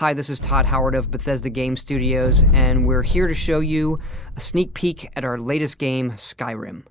Hi, this is Todd Howard of Bethesda Game Studios, and we're here to show you a sneak peek at our latest game, Skyrim.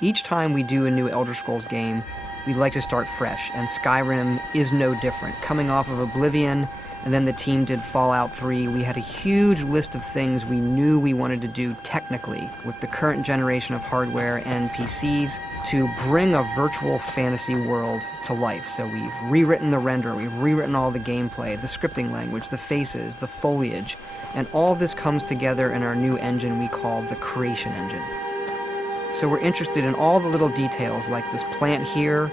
Each time we do a new Elder Scrolls game, we like to start fresh, and Skyrim is no different. Coming off of Oblivion, and then the team did Fallout 3, we had a huge list of things we knew we wanted to do technically with the current generation of hardware and PCs to bring a virtual fantasy world to life. So we've rewritten the render, we've rewritten all the gameplay, the scripting language, the faces, the foliage, and all of this comes together in our new engine we call the Creation Engine. So we're interested in all the little details like this plant here,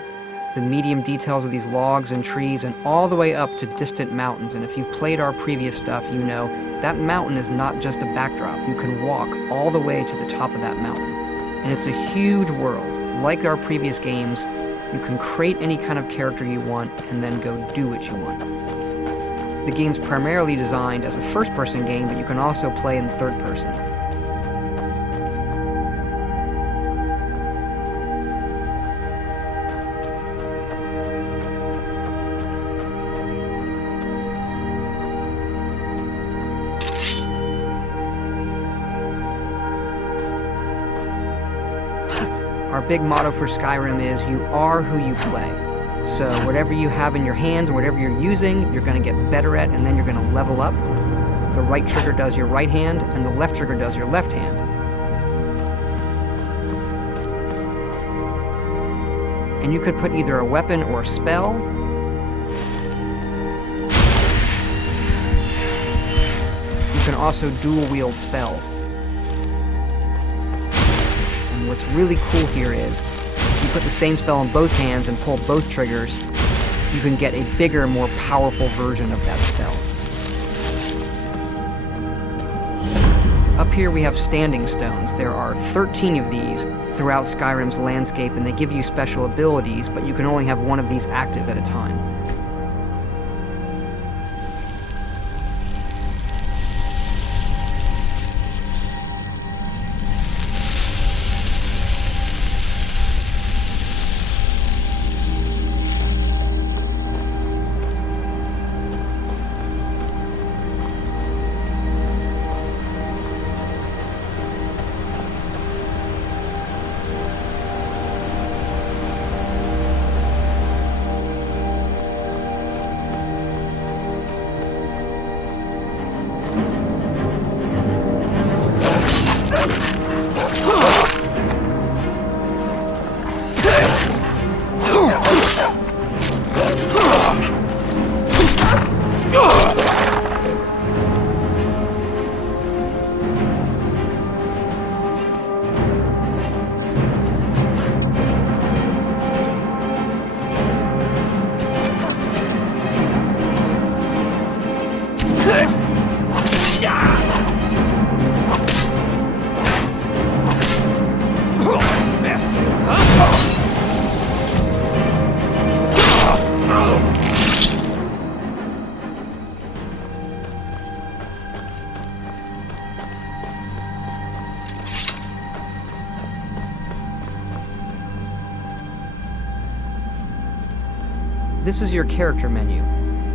the medium details of these logs and trees, and all the way up to distant mountains. And if you've played our previous stuff, you know that mountain is not just a backdrop. You can walk all the way to the top of that mountain. And it's a huge world. Like our previous games, you can create any kind of character you want and then go do what you want. The game's primarily designed as a first-person game, but you can also play in third person. Our big motto for Skyrim is, you are who you play. So whatever you have in your hands, or whatever you're using, you're going to get better at, and then you're going to level up. The right trigger does your right hand, and the left trigger does your left hand. And you could put either a weapon or a spell. You can also dual-wield spells. What's really cool here is, if you put the same spell in both hands and pull both triggers, you can get a bigger, more powerful version of that spell. Up here we have standing stones. There are 13 of these throughout Skyrim's landscape, and they give you special abilities, but you can only have one of these active at a time. This is your character menu.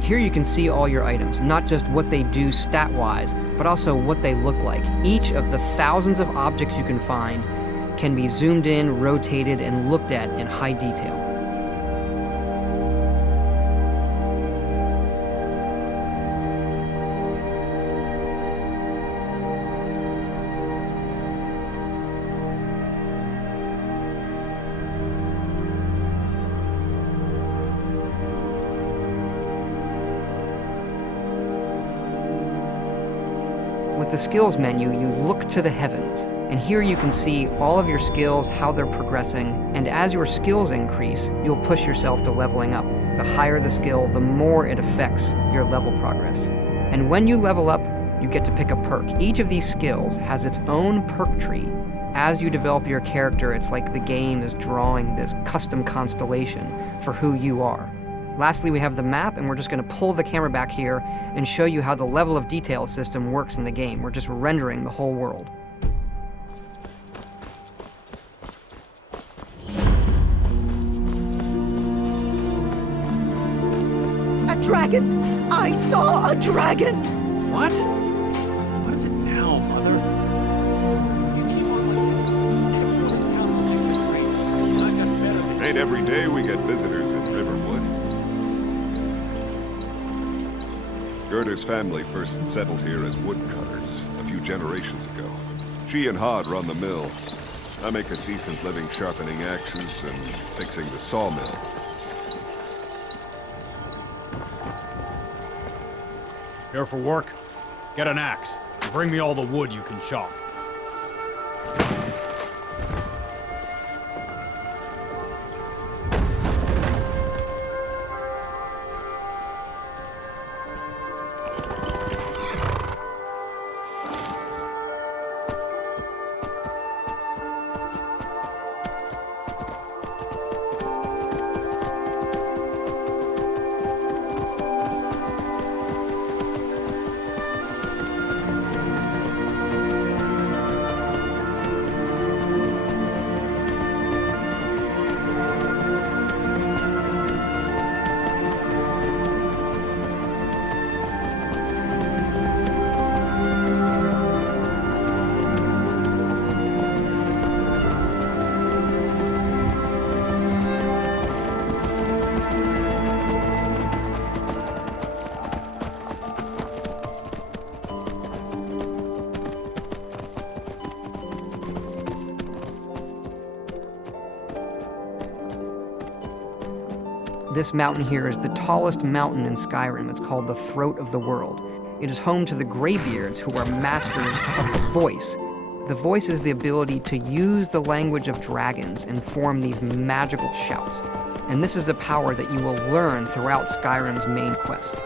Here you can see all your items, not just what they do stat-wise, but also what they look like. Each of the thousands of objects you can find can be zoomed in, rotated, and looked at in high detail. With the skills menu, you look to the heavens, and here you can see all of your skills, how they're progressing, and as your skills increase, you'll push yourself to leveling up. The higher the skill, the more it affects your level progress. And when you level up, you get to pick a perk. Each of these skills has its own perk tree. As you develop your character, it's like the game is drawing this custom constellation for who you are. Lastly, we have the map, and we're just going to pull the camera back here and show you how the level of detail system works in the game. We're just rendering the whole world. dragon! I saw a dragon! What? What is it now, Mother? You keep on like this. Everyone in town will think we're crazy. I got better than Ain't every day we get visitors in Riverwood. Gerda's family first settled here as woodcutters a few generations ago. She and Todd run the mill. I make a decent living sharpening axes and fixing the sawmill. Here for work? Get an axe. And bring me all the wood you can chop. This mountain here is the tallest mountain in Skyrim. It's called the Throat of the World. It is home to the Greybeards, who are masters of the voice. The voice is the ability to use the language of dragons and form these magical shouts. And this is a power that you will learn throughout Skyrim's main quest.